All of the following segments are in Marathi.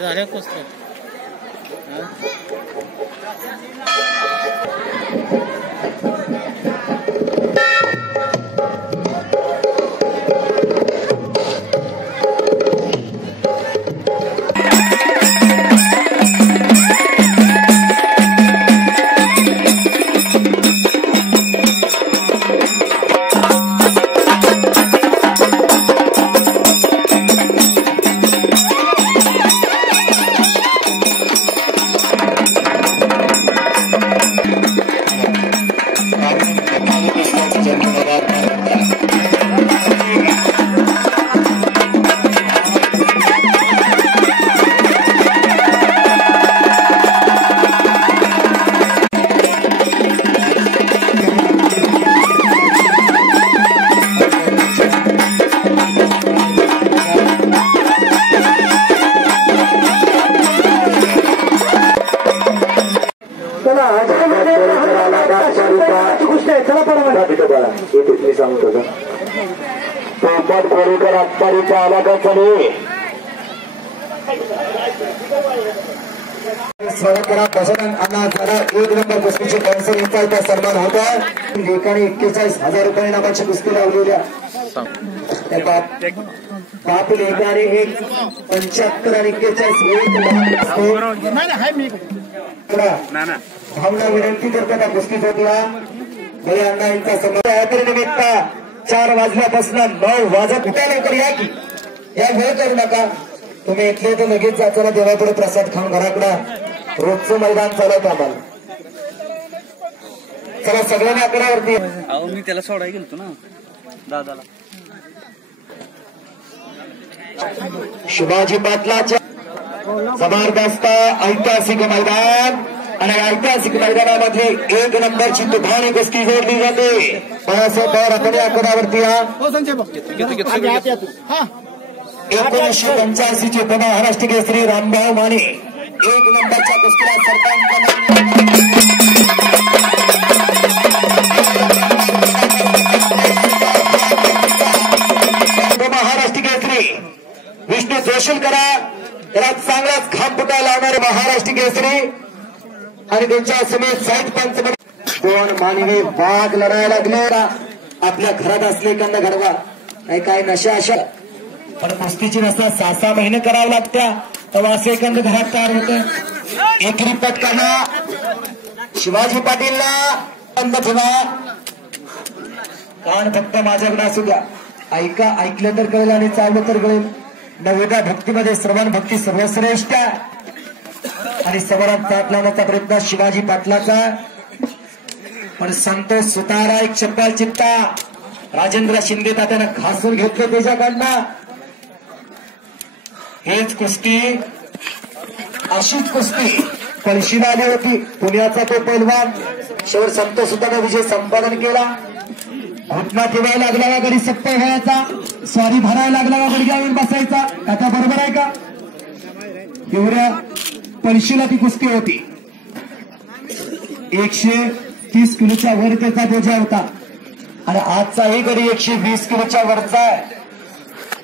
झाल्या कुस्त्या सांगतो पोपट कोरेकर आत्तारीच्या आलागाचले स्वागत करा. बसवंत अण्णा जरा 1 नंबर कुस्तीचे कॅन्सर इथं सन्मान होत आहे. लेखाने 41,000 रुपये नामाची कुस्ती लावलेल्या बाप लेखाने 75 आणि 41 भावना विनंती करतात त्या कुस्तीत होत्या. भैया अण्णा यांचा सन्मान निमित्त 4 वाजल्यापासून 9 वाजत उठा लवकर या की या वेळ करू नका. तुम्ही इथले तर लगेच जाताना देवापुढे प्रसाद खाऊन घराकडे रोजचं मैदान चालवत आम्हाला. चला सगळ्यांना आकड्यावरती. अहो मी त्याला सोडाय गेलतो ना दादाला. शिवाजी पाटलाच्या जबरदस्त ऐतिहासिक मैदान आणि ऐतिहासिक मैदानामध्ये 1 नंबरची तुफानी कुस्ती जोडली जाते. बाळासाहेब पवार आपण आकड्यावरती या. 1985 चे महाराष्ट्र केसरी रामभाऊ माने 1 नंबरच्या कुस्तीला सरपंच महाराष्ट्र केसरी विष्णू जोशीलकरा त्याला चांगलाच खांब फुटायला लावणारे महाराष्ट्र केसरी आणि त्यांच्या समेत साईड पंच 2 मानवी वाघ लढायला लागले. आपल्या घरात असले कंद घडवा नाही काय नशा अशा पण कुस्तीची नसा 6-6 महिने करावं लागत्या तेव्हा असे एखादं घरात तयार होतं. एकेरी पटकांना शिवाजी पाटीलला बंद ठेवा. कान फक्त माझ्याकडे असू द्या. ऐका ऐकलं तर कळेल आणि चाललं तर कळेल. नवोदय भक्तीमध्ये श्रवण भक्ती सर्वश्रेष्ठ आणि समोरात ताट लावण्याचा प्रयत्न शिवाजी पाटलाचा पण संतोष सुतारा एक चप्पल चित्ता राजेंद्र शिंदे तात्यानं घासून घेतलं त्याच्याकडनं. हेच कुस्ती अशीच कुस्ती पळशीला आली होती. पुण्याचा तो पैलवान शेवट संतोष सुतारा विजय संपादन केला. घुटना ठेवायला लागला का गडी सप्पा व्हायचा. स्वारी भरायला लागला का गडग्यावर बसायचा. आता बरोबर आहे का. एवढ्या पळशीला ती कुस्ती होती. 130 किलोच्या वर त्याचा बोजा होता आणि आजचाही गडी 120 किलोच्या वरचा आहे.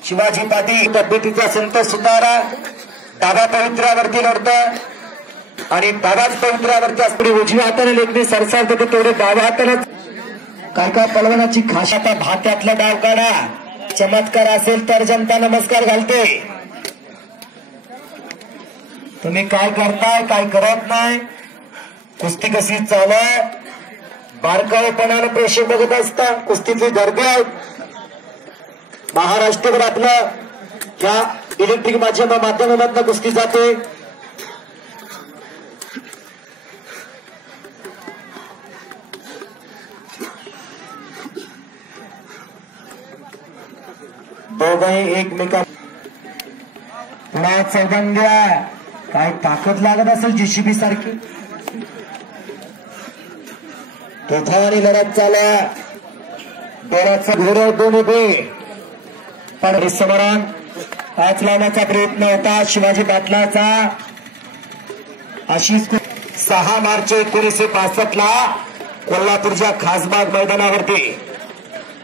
शिवाजी पाटील तब्येतीचा संतोष सुतारा डाव्या पवित्र्यावरती लढतं आणि डाव्याच पवित्र्यावरती असते. उजव्या हाताने लेखणी सरसावते तर तेवढे डाव्या हातानेच काय काय पलवानाची खास. आता भात्यातला डाव काढा. चमत्कार असेल तर जनता नमस्कार घालते. तुम्ही काय करताय काय करत नाही. कुस्ती कशी चालू आहे बारकाईपणाने प्रेक्षक बघत असता. कुस्तीतली गर्दी आहे. महाराष्ट्रभर आपलं या इलेक्ट्रिक माध्यमातून कुस्ती जाते. दोघंही एकमेका पुन्हा चौबंद्या काय ताकद लागत असेल जीसीबी सारखी. तुफानी लढत चालू. बराचसा घोर दोन्ही बे पण समोरान पाच लावण्याचा प्रयत्न होता शिवाजी पाटलाचा. अशीच 6 मार्च 1965 ला कोल्हापूरच्या खासबाग मैदानावरती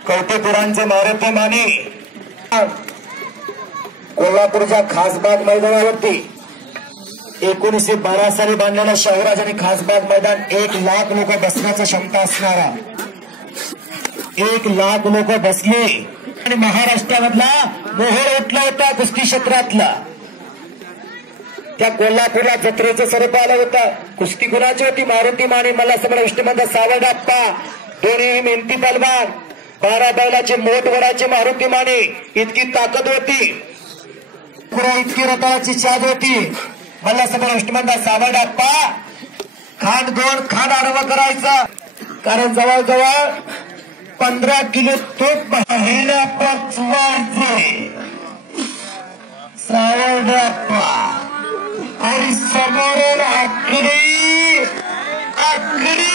कवटेपुरांचे मारुती माने कोल्हापूरच्या खासबाग मैदानावरती 1912 साली बांधलेल्या शाहूराज आणि खासबाग मैदान 1 लाख लोक बसण्याची क्षमता असणारा 1 लाख लोक बसले आणि महाराष्ट्रामधला मोहोर उठला होता कुस्ती क्षेत्रातला. त्या कोल्हापूरला जत्रेचं स्वरूप आलं होतं. कुस्ती कुणाची होती? मारुती माने मल्हारसमोर विष्णुमंत सावरडाप्पा दोन्ही मेहनती पलवान 12 बैलाचे मोठ वडाचे मारुती माने इतकी ताकद होती पुरा इतकी रताळाची चाद होती. मल्हारसमोर विष्णुमंत सावरडाप्पा खांड दोन खांड आडवं करायचं कारण जवळजवळ 15 किलो तोप पहिल्या पचवायचे सावरडाप्पा आणि समोर आखरी आखरी